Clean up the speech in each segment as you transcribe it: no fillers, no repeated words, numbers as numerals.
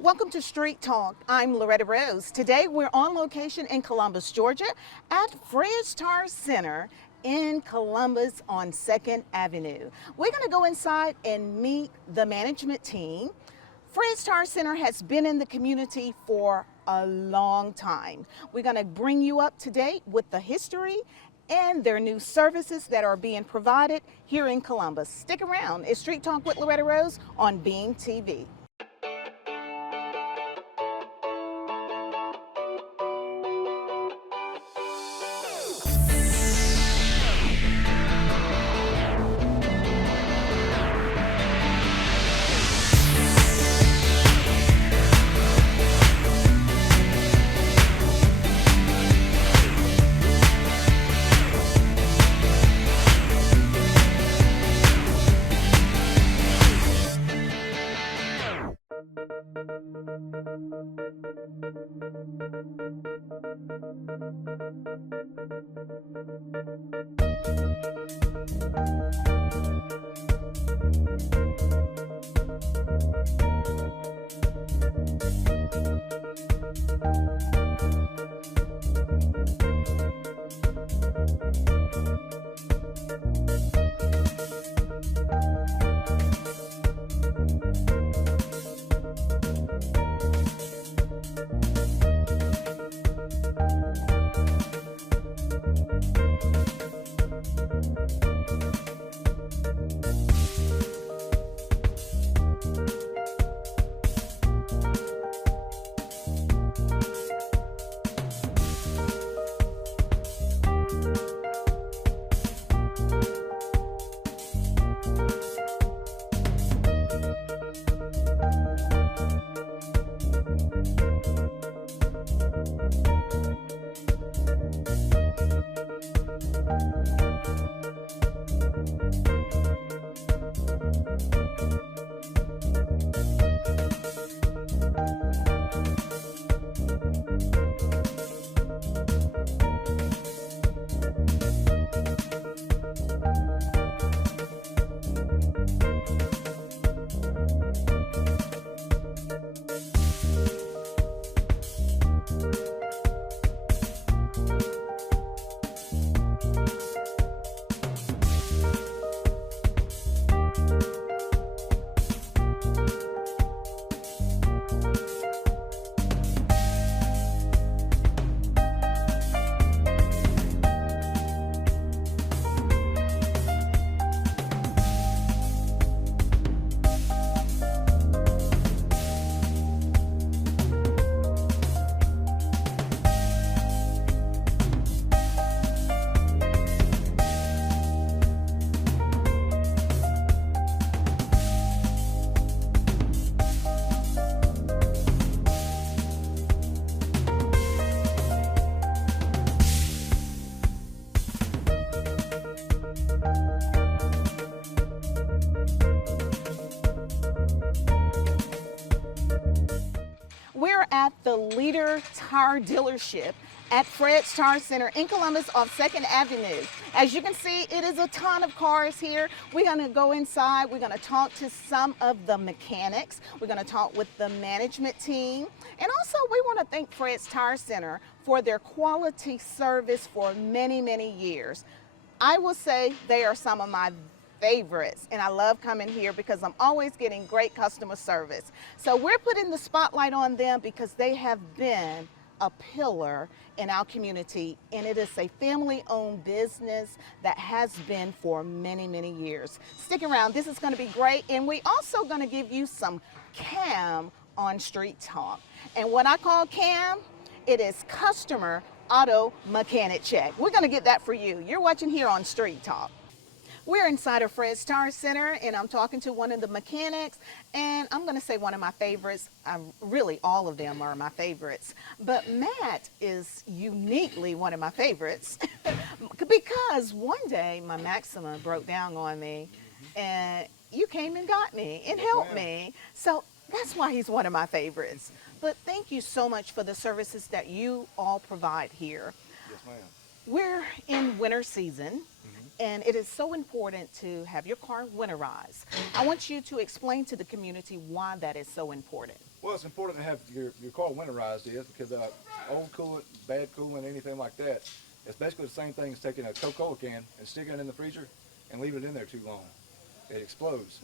Welcome to Street Talk. I'm Loretta Rose. Today we're on location in Columbus, Georgia at Fred's Tire Center in Columbus on 2nd Avenue. We're going to go inside and meet the management team. Fred's Tire Center has been in the community for a long time. We're going to bring you up to date with the history and their new services that are being provided here in Columbus. Stick around. It's Street Talk with Loretta Rose on Beam TV. We're at the Leader Tire Dealership at Fred's Tire Center in Columbus off 2nd Avenue. As you can see, it is a ton of cars here. We're going to go inside. We're going to talk to some of the mechanics. We're going to talk with the management team. And also, we want to thank Fred's Tire Center for their quality service for many, many years. I will say they are some of my favorites, and I love coming here because I'm always getting great customer service. So we're putting the spotlight on them because they have been a pillar in our community, and it is a family-owned business that has been for many, many years. Stick around, this is going to be great, and we also going to give you some CAM on Street Talk. And what I call CAM, it is Customer Auto Mechanic Check. We're going to get that for you. You're watching here on Street Talk. We're inside of Fred's Tire Center, and I'm talking to one of the mechanics, and I'm going to say one of my favorites. Really, all of them are my favorites, but Matt is uniquely one of my favorites because one day my Maxima broke down on me, and you came and got me and helped me. So that's why he's one of my favorites. But thank you so much for the services that you all provide here. Yes, ma'am. We're in winter season. And it is so important to have your car winterized. I want you to explain to the community why that is so important. Well, it's important to have your car winterized is because old coolant, bad coolant, anything like that, it's basically the same thing as taking a Coca-Cola can and sticking it in the freezer and leaving it in there too long. It explodes.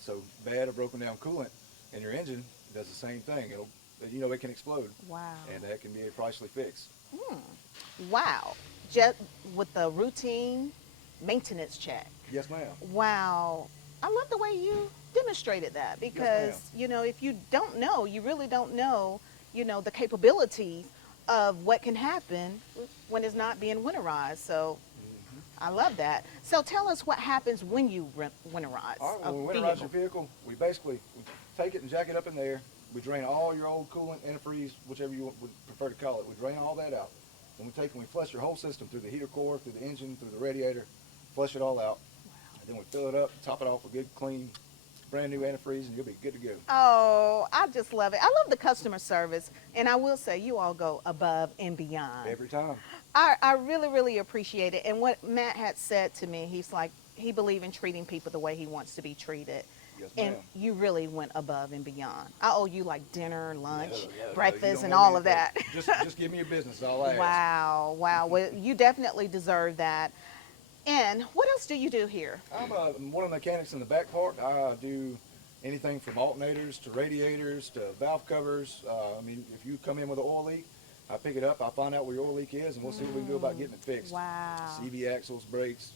So bad or broken down coolant in your engine does the same thing. It can explode. Wow. And that can be a pricely fix. Wow. Just with the routine maintenance check. Yes, ma'am. Wow. I love the way you demonstrated that because, if you don't know, you really don't know, the capabilities of what can happen when it's not being winterized. So I love that. So tell us what happens when you winterize. All right, a when we winterize your vehicle, we take it and jack it up in there. We drain all your old coolant, antifreeze, whichever you would prefer to call it. We drain all that out. Then we take and we flush your whole system through the heater core, through the engine, through the radiator, flush it all out. Then we fill it up, top it off with good, clean, brand new antifreeze, and you'll be good to go. Oh, I just love it. I love the customer service, and I will say you all go above and beyond. Every time. I really, really appreciate it. And what Matt had said to me, he's like, he believes in treating people the way he wants to be treated. Yes, And ma'am. you really went above and beyond. I owe you like dinner, lunch, No, breakfast, you and don't owe all me of that. anything. Just give me your business, all I ask. Wow, wow. Well, you definitely deserve that. And what else do you do here? I'm one of the mechanics in the back part. I do anything from alternators to radiators to valve covers. If you come in with an oil leak, I pick it up, I find out where your oil leak is, and we'll see what we can do about getting it fixed. Wow. CV axles, brakes,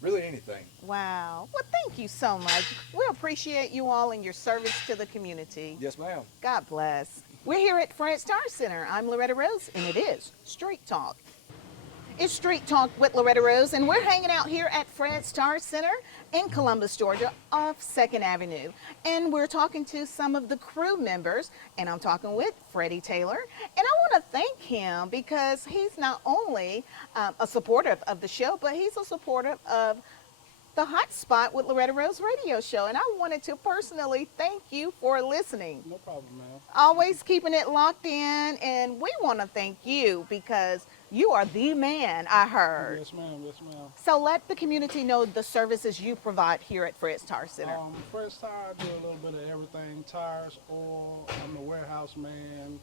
really anything. Wow. Well, thank you so much. We appreciate you all and your service to the community. Yes, ma'am. God bless. We're here at Fred Star Center. I'm Loretta Rose, and it is Street Talk. It's Street Talk with Loretta Rose, and we're hanging out here at Fred Star Center in Columbus, Georgia, off 2nd Avenue. And we're talking to some of the crew members, and I'm talking with Freddie Taylor. And I want to thank him because he's not only a supporter of the show, but he's a supporter of the Hot Spot with Loretta Rose radio show. And I wanted to personally thank you for listening. No problem, man. Always keeping it locked in, and we want to thank you because you are the man, I heard. Yes, ma'am. Yes, ma'am. So let the community know the services you provide here at Fred Star Center. First tire, I do a little bit of everything. Tires, oil, I'm the warehouse man.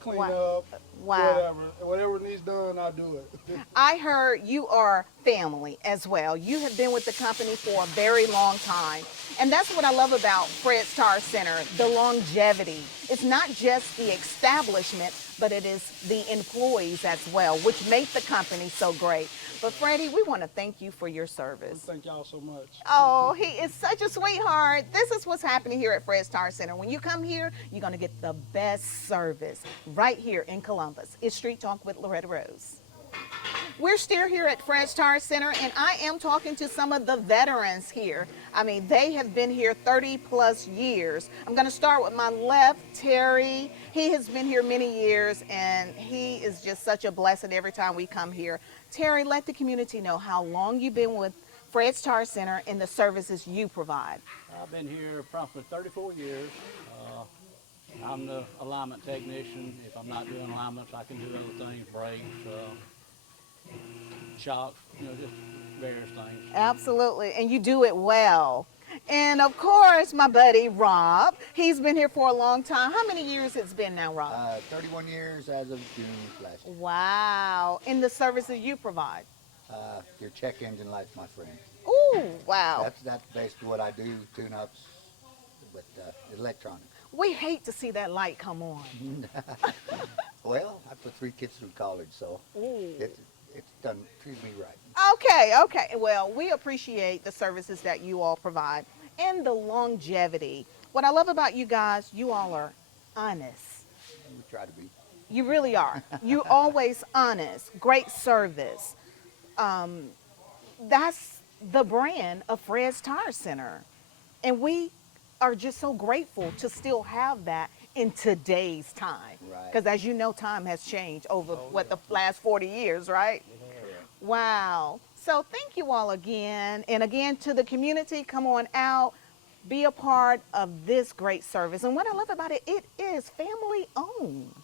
Clean up, Wow. whatever needs done, I do it. I heard you are family as well. You have been with the company for a very long time. And that's what I love about Fred Star Center, the longevity. It's not just the establishment, but it is the employees as well, which make the company so great. But Freddie, we want to thank you for your service. Thank y'all so much. Oh, he is such a sweetheart. This is what's happening here at Fred Star Center. When you come here, you're going to get the best service right here in Columbus. It's Street Talk with Loretta Rose. We're still here at Fred Star Center, and I am talking to some of the veterans here. They have been here 30 plus years. I'm going to start with my left, Terry. He has been here many years, and he is just such a blessing every time we come here. Terry, let the community know how long you've been with Fred Star Center and the services you provide. I've been here approximately 34 years. I'm the alignment technician. If I'm not doing alignments, I can do other things, brakes, shocks, just various things. Absolutely, and you do it well. And of course, my buddy Rob, he's been here for a long time. How many years it's been now, Rob? 31 years as of June last year. Wow, and the services you provide. Your check engine lights, my friend. Ooh, wow. That's basically what I do, tune-ups with electronics. We hate to see that light come on. Well, I put 3 kids through college, so it's done treated me right. Okay. Well, we appreciate the services that you all provide and the longevity. What I love about you guys, you all are honest. We try to be. You really are. You're always honest. Great service. That's the brand of Fred's Tire Center. And we are just so grateful to still have that in today's time. Right. Because as you know, time has changed over the last 40 years, right? Wow. So thank you all again. And again, to the community, come on out, be a part of this great service. And what I love about it, it is family owned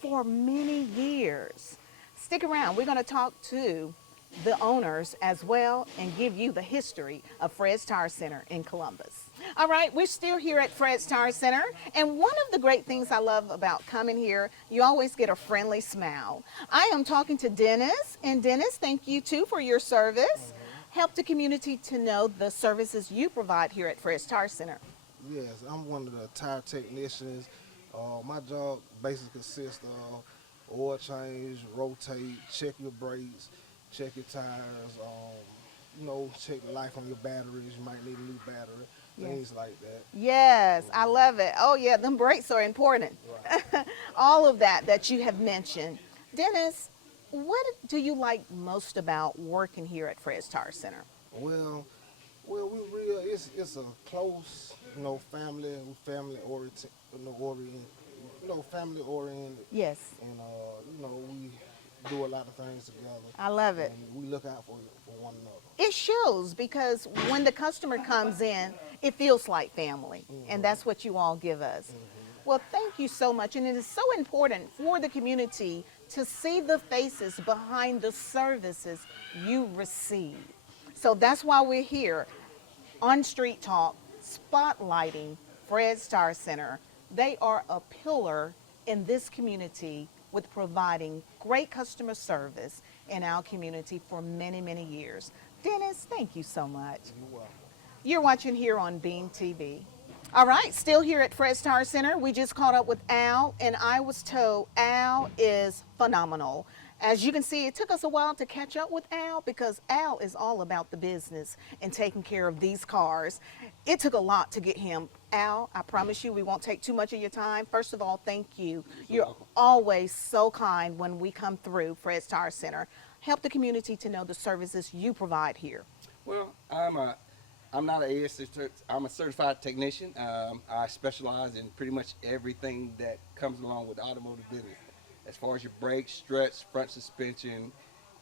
for many years. Stick around. We're going to talk to the owners as well and give you the history of Fred's Tire Center in Columbus. All right, we're still here at Fred's Tire Center, and one of the great things I love about coming here, you always get a friendly smile. I am talking to Dennis, and Dennis, thank you too for your service. Help the community to know the services you provide here at Fred's Tire Center. Yes, I'm one of the tire technicians. My job basically consists of oil change, rotate, check your brakes, check your tires, check the life on your batteries. You might need a new battery, things like that. Yes, I love it. Oh yeah, them brakes are important. Right. All of that you have mentioned. Dennis, what do you like most about working here at Fred's Tire Center? Well, it's a close, family oriented, family oriented, Yes, and we do a lot of things together. I love it. And we look out for one another. It shows because when the customer comes in, it feels like family, and that's what you all give us. Well, thank you so much, and it is so important for the community to see the faces behind the services you receive. So that's why we're here on Street Talk, spotlighting Fred's Tire Center. They are a pillar in this community with providing great customer service in our community for many, many years. Dennis, thank you so much. You're welcome. You're watching here on Beam TV. All right, still here at Fred's Tire Center. We just caught up with Al, and I was told Al is phenomenal. As you can see, it took us a while to catch up with Al because Al is all about the business and taking care of these cars. It took a lot to get him. Al, I promise you we won't take too much of your time. First of all, thank you. You're always so kind when we come through Fred's Tire Center. Help the community to know the services you provide here. Well, I'm not an AS, I'm a certified technician. I specialize in pretty much everything that comes along with the automotive business. As far as your brakes, struts, front suspension,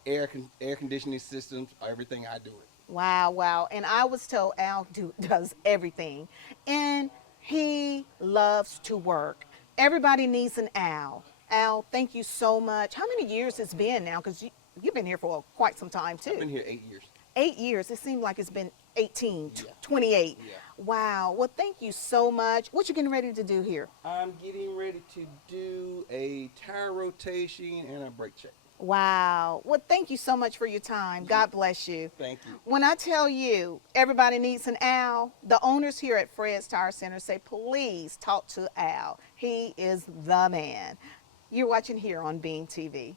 air conditioning systems, everything, I do it. Wow, wow. And I was told Al does everything. And he loves to work. Everybody needs an Al. Al, thank you so much. How many years it's been now? Because you've been here for quite some time, too. I've been here 8 years. 8 years. It seemed like it's been 18, Yeah. 28. Yeah. Wow. Well, thank you so much. What you getting ready to do here? I'm getting ready to do a tire rotation and a brake check. Wow. Well, thank you so much for your time. God bless you. Thank you. When I tell you everybody needs an Al, the owners here at Fred's Tire Center say, please talk to Al. He is the man. You're watching here on Beam TV.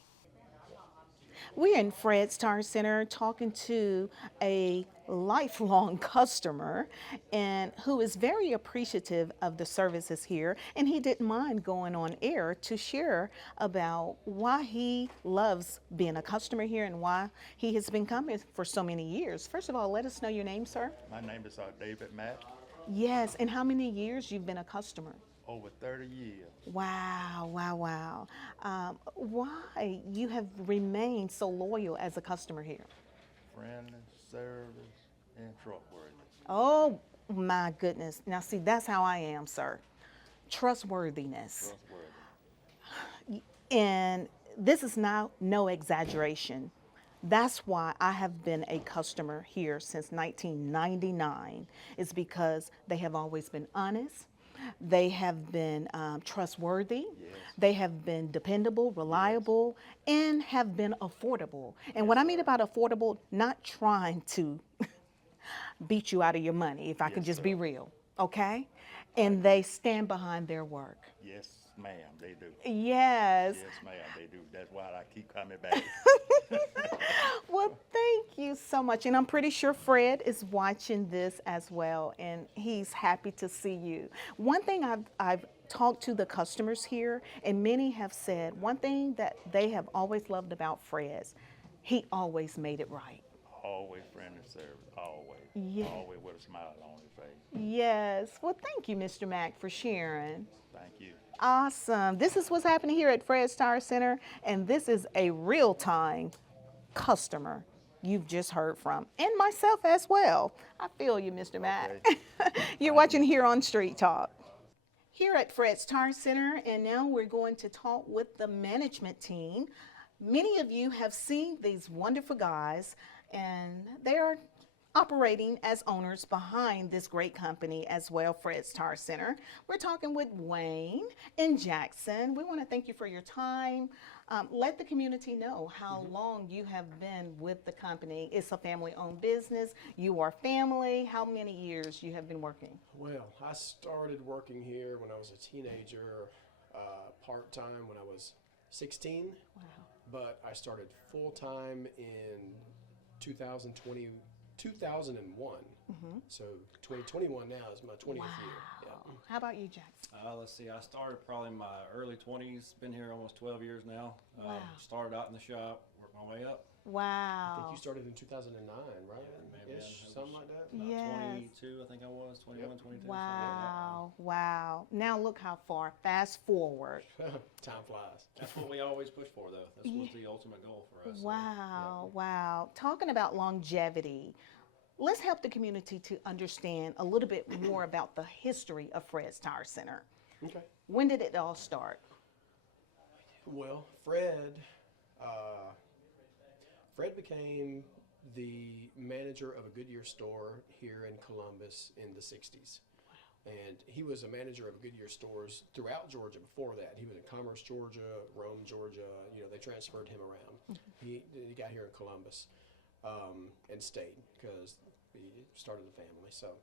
We're in Fred's Tire Center talking to a lifelong customer and who is very appreciative of the services here, and he didn't mind going on air to share about why he loves being a customer here and why he has been coming for so many years. First of all, let us know your name, sir. My name is David Matt. Yes, and how many years you've been a customer? Over 30 years. Wow, wow, wow. Why you have remained so loyal as a customer here? Friendly, service, and trustworthy. Oh my goodness. Now see, that's how I am, sir. Trustworthiness. Trustworthy. And this is now no exaggeration. That's why I have been a customer here since 1999. It's because they have always been honest. They have been trustworthy. Yes. They have been dependable, reliable, and have been affordable. And what I mean about affordable, not trying to beat you out of your money, if I can Yes, just sir. be real, okay? And they stand behind their work. Yes, ma'am, they do. Yes. Yes, ma'am, they do. That's why I keep coming back. Well, thank you so much. And I'm pretty sure Fred is watching this as well, and he's happy to see you. One thing I've talked to the customers here, and many have said, one thing that they have always loved about Fred's, he always made it right. Always friendly service, always. Yeah. Always with a smile on his face. Yes. Well, thank you, Mr. Mack, for sharing. Thank you. Awesome. This is what's happening here at Fred's Tire Center, and this is a real-time customer you've just heard from, and myself as well. I feel you, Mr. Matt. You're watching here on Street Talk. Here at Fred's Tire Center, and now we're going to talk with the management team Many of you have seen these wonderful guys, and they are operating as owners behind this great company as well, Fred's Tire Center. We're talking with Wayne and Jackson. We want to thank you for your time. Let the community know how long you have been with the company. It's a family-owned business. You are family. How many years you have been working? Well, I started working here when I was a teenager, part-time when I was 16. Wow. But I started full-time in 2001. So 2021 now is my 20th year. Yeah. How about you, Jackson? Let's see, I started probably in my early 20s, been here almost 12 years now. Wow. Started out in the shop, worked my way up. I Wow. think you started in 2009, right? Maybe Ish, it something was like that. About Yes. 22, I think I was, 21, 22. Wow. Wow. Now look how far. Fast forward. Time flies. That's what we always push for, though. This was the ultimate goal for us. so, Wow. Wow. Talking about longevity, let's help the community to understand a little bit more about the history of Fred's Tire Center. Okay. When did it all start? Well, Fred became the manager of a Goodyear store here in Columbus in the 60s. And he was a manager of Goodyear stores throughout Georgia before that. He was in Commerce, Georgia, Rome, Georgia. You know, they transferred him around. He got here in Columbus and stayed because he started a family. So,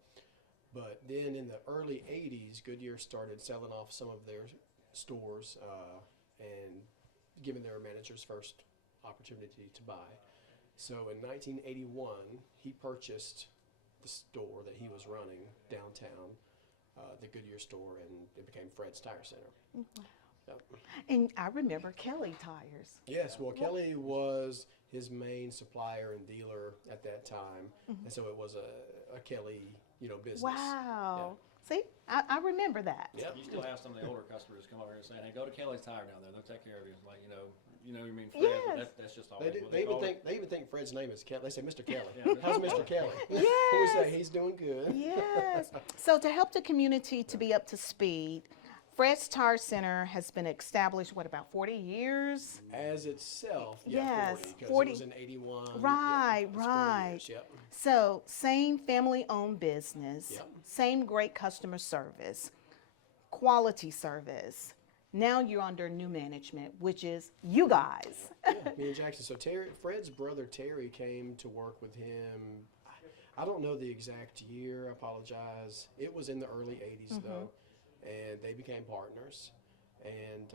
but then in the early 80s, Goodyear started selling off some of their stores and giving their managers first opportunity to buy. So in 1981, he purchased the store that he was running downtown, the Goodyear store, and it became Fred's Tire Center. Yep. And I remember Kelly Tires. Yes, well, Kelly was his main supplier and dealer at that time, and so it was a Kelly, business. Wow. See, I remember that. Yep. You still have some of the older customers come over here and say, hey, go to Kelly's Tire down there. They'll take care of you. It's like, you mean Fred, Yes. but that's just always what They call it. even think Fred's name is Kelly. They say Mr. Kelly. Yeah. How's Mr. Kelly? Yes. We say he's doing good. Yes. So to help the community to be up to speed, Fred's Tire Center has been established, about 40 years? As itself, Yes, 40, because 40. it was in 81. Right, it's 40 right. years, yep. So same family-owned business, Yep. same great customer service, quality service. Now you're under new management, which is you guys. Me and Jackson. So Fred's brother Terry came to work with him. I don't know the exact year. I apologize. It was in the early 80s though, and they became partners. And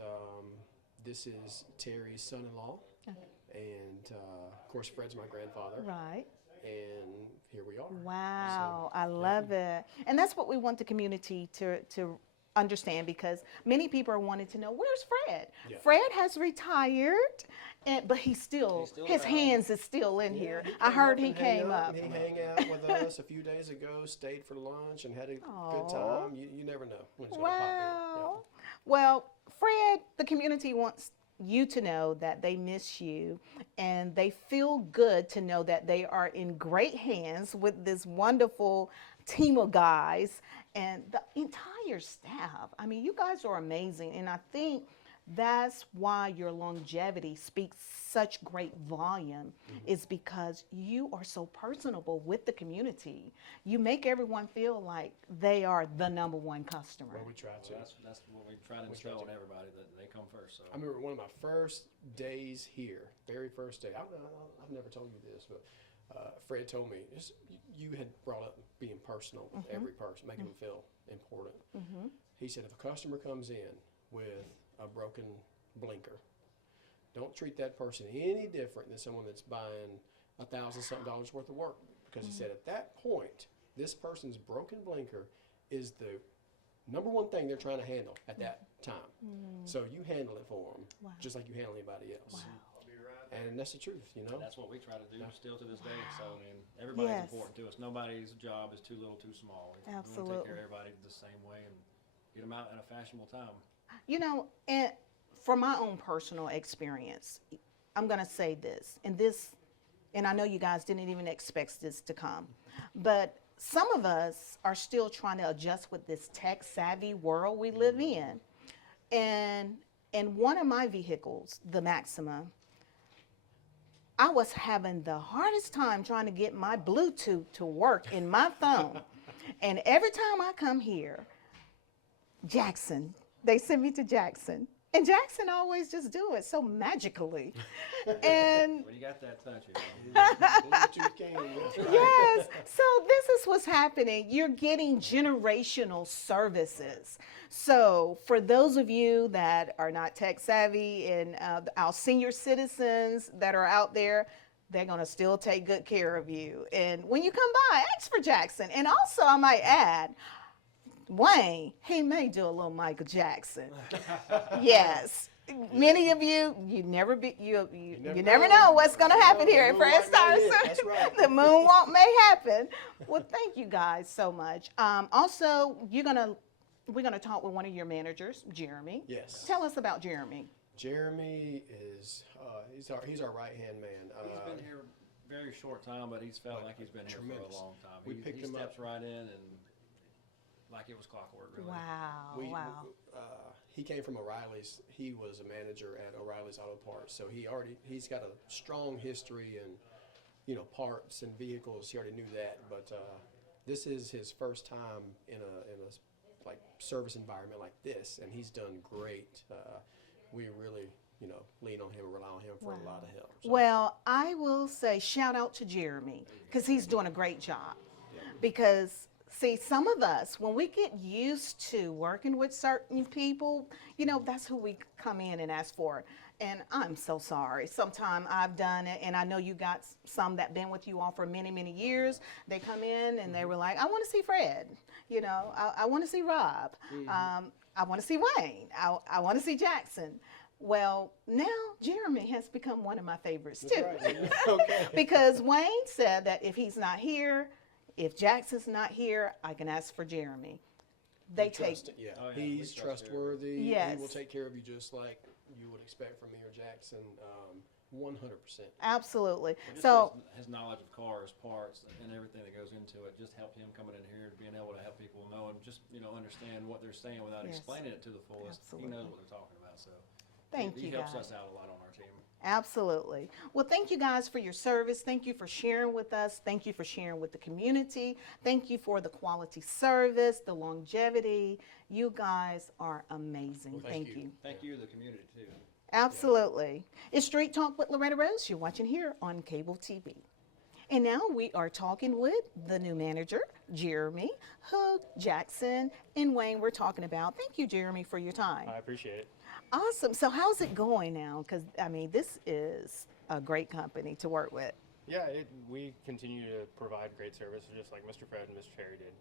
this is Terry's son-in-law, and of course Fred's my grandfather. Right. And here we are. Wow, I love it. And that's what we want the community to understand, because many people are wanting to know, where's Fred? Yeah. Fred has retired, but he's still his around. hands is still in here. He I came heard up he and hang came up. and he hang out with us a few days ago, stayed for lunch, and had a good time. You never know when he's going to pop in. Wow. Well, Fred, the community wants you to know that they miss you, and they feel good to know that they are in great hands with this wonderful team of guys and the entire staff. I mean, you guys are amazing, and I think that's why your longevity speaks such great volume, is because you are so personable with the community. You make everyone feel like they are the number one customer. Well, we try to. So that's what we try to instill on everybody, that they come first. So. I remember one of my first days here, very first day. I've never told you this, but Fred told me you had brought up being personal with every person, making them feel important. He said, if a customer comes in with a broken blinker, don't treat that person any different than someone that's buying $1,000-something worth of work, because he said at that point, this person's broken blinker is the number one thing they're trying to handle at that time. So you handle it for them, just like you handle anybody else. And that's the truth, And that's what we try to do still to this day. So, I mean, everybody's Yes. important to us. Nobody's job is too little, too small. We want to Absolutely. take care of everybody the same way and get them out at a fashionable time. And from my own personal experience, I'm going to say this, and I know you guys didn't even expect this to come, but some of us are still trying to adjust with this tech-savvy world we live in. And one of my vehicles, the Maxima, I was having the hardest time trying to get my Bluetooth to work in my phone. And every time I come here, Jackson, they send me to Jackson. And Jackson always just do it so magically. And When you got that touch, you know. Bluetooth came, that's right. yes, so this is what's happening. You're getting generational services. So for those of you that are not tech savvy and our senior citizens that are out there, they're going to still take good care of you. And when you come by, ask for Jackson. And also, I might add, Wayne, he may do a little Michael Jackson. Yes. Many of you, you never know what's going to happen here at Fred's Tire Center. That's right. The moonwalk may happen. Well, thank you guys so much. Also, we're gonna talk with one of your managers, Jeremy. Yes. Tell us about Jeremy. Jeremy is he's our right hand man. He's been here very short time, but he's felt like he's been here for Tremendous. a long time. We He picked him steps up. right in and like it was clockwork, really. Wow. He came from O'Reilly's. He was a manager at O'Reilly's Auto Parts, so he's got a strong history in parts and vehicles. He already knew that, but this is his first time in a like service environment like this, and he's done great. We really lean on him and rely on him for a lot of help. So. Well, I will say shout out to Jeremy because he's doing a great job. Because see, some of us, when we get used to working with certain people, that's who we come in and ask for. And I'm so sorry. Sometimes I've done it, and I know you got some that been with you all for many, many years. They come in and they were like, I want to see Fred. I want to see Rob. I want to see Wayne. I want to see Jackson. Well, now Jeremy has become one of my favorites too. Right. Okay. Because Wayne said that if he's not here, if Jackson's not here, I can ask for Jeremy. They take Yeah, Oh, yeah, we he's trust trustworthy. Yes. He will take care of you just like you would expect from me or Jackson. 100%. absolutely. Just So his knowledge of cars, parts, and everything that goes into it just helped him coming in here, being able to help people know and just understand what they're saying without Yes. explaining it to the fullest. Absolutely. He knows what they're talking about, so thank he you helps guys. us out a lot on our team. Absolutely. Well, thank you guys for your service. Thank you for sharing with us. Thank you for sharing with the community. Thank you for the quality service, the longevity. You guys are amazing. Well, thank thank you. you. Thank you to the community too. Absolutely. It's Street Talk with Loretta Rose. You're watching here on cable TV. And now we are talking with the new manager, Jeremy, who Jackson and Wayne were talking about. Thank you, Jeremy, for your time. I appreciate it. Awesome. So how's it going now? Because, this is a great company to work with. Yeah, we continue to provide great service, just like Mr. Fred and Mr. Cherry did.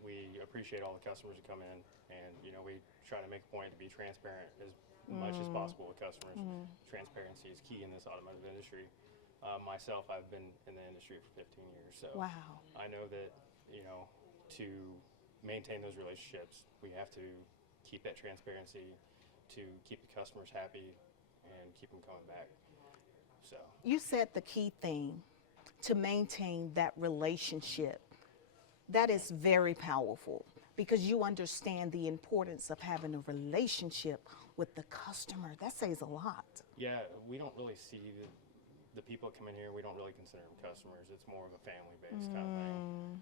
We appreciate all the customers who come in, and we try to make a point to be transparent as much as possible with customers. Transparency is key in this automotive industry. Myself, I've been in the industry for 15 years, so Wow. I know that to maintain those relationships, we have to keep that transparency to keep the customers happy and keep them coming back. So You said the key thing, to maintain that relationship. That is very powerful because you understand the importance of having a relationship with the customer. That says a lot. yeah, we don't really see the people that come in here. We don't really consider them customers. It's more of a family-based kind of thing.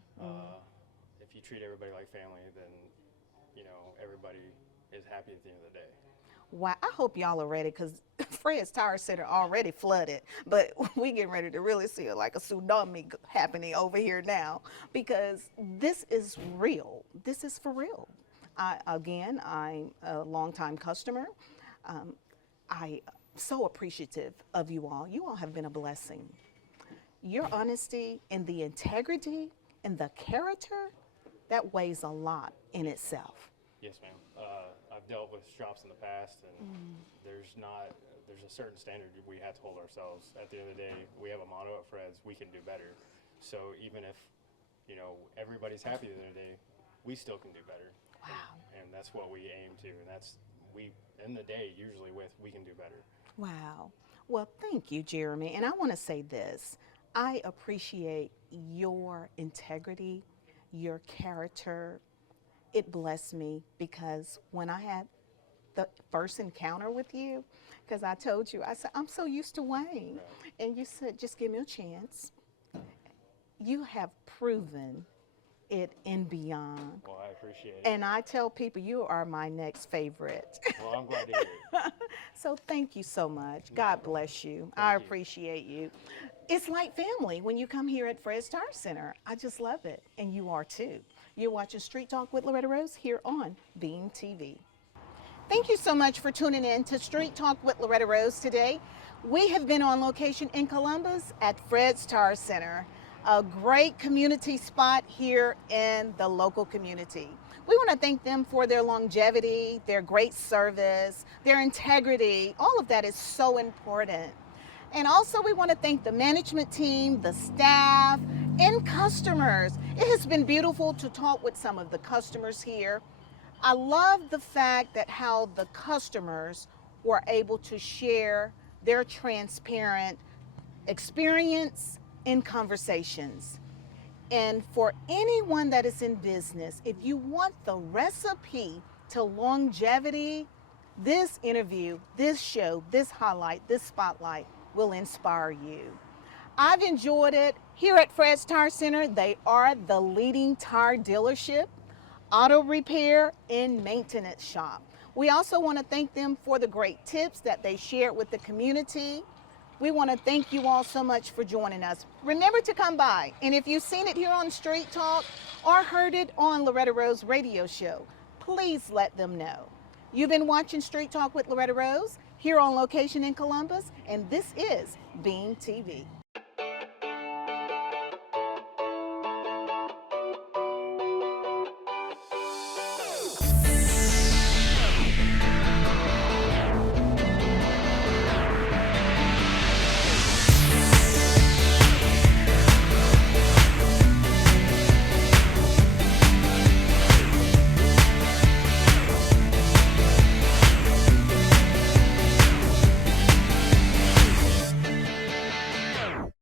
If you treat everybody like family, then everybody is happy at the end of the day. Wow, I hope y'all are ready because Fred's Tire Center already flooded, but we getting ready to really see like a tsunami happening over here now because this is real. This is for real. I'm a longtime customer. I'm so appreciative of you all. You all have been a blessing. Your honesty and the integrity and the character, that weighs a lot in itself. Yes, ma'am. I've dealt with shops in the past, and there's a certain standard we have to hold ourselves. At the end of the day, we have a motto at Fred's: we can do better. So even if everybody's happy at the end of the day, we still can do better. Wow. And that's what we aim to, and that's we end the day usually with we can do better. Wow. Well, thank you, Jeremy. And I want to say this. I appreciate your integrity, your character. It blessed me because when I had the first encounter with you, because I told you, I said, I'm so used to Wayne. And you said, just give me a chance. You have proven it and beyond. Well, I appreciate it. And I tell people you are my next favorite. Well, I'm glad to hear it. So thank you so much. God bless you. I appreciate you. It's like family when you come here at Fred's Tire Center. I just love it, and you are too. You're watching Street Talk with Loretta Rose here on Beam TV. Thank you so much for tuning in to Street Talk with Loretta Rose today. We have been on location in Columbus at Fred's Tire Center, a great community spot here in the local community. We want to thank them for their longevity, their great service, their integrity. All of that is so important. And also we want to thank the management team, the staff, and customers. It has been beautiful to talk with some of the customers here. I love the fact that how the customers were able to share their transparent experience in conversations. And for anyone that is in business, if you want the recipe to longevity, this interview, this show, this highlight, this spotlight will inspire you. I've enjoyed it. Here at Fred's Tire Center, they are the leading tire dealership, auto repair, and maintenance shop. We also want to thank them for the great tips that they shared with the community. We want to thank you all so much for joining us. Remember to come by, and if you've seen it here on Street Talk or heard it on Loretta Rose radio show, please let them know. You've been watching Street Talk with Loretta Rose here on location in Columbus, and this is Beam TV.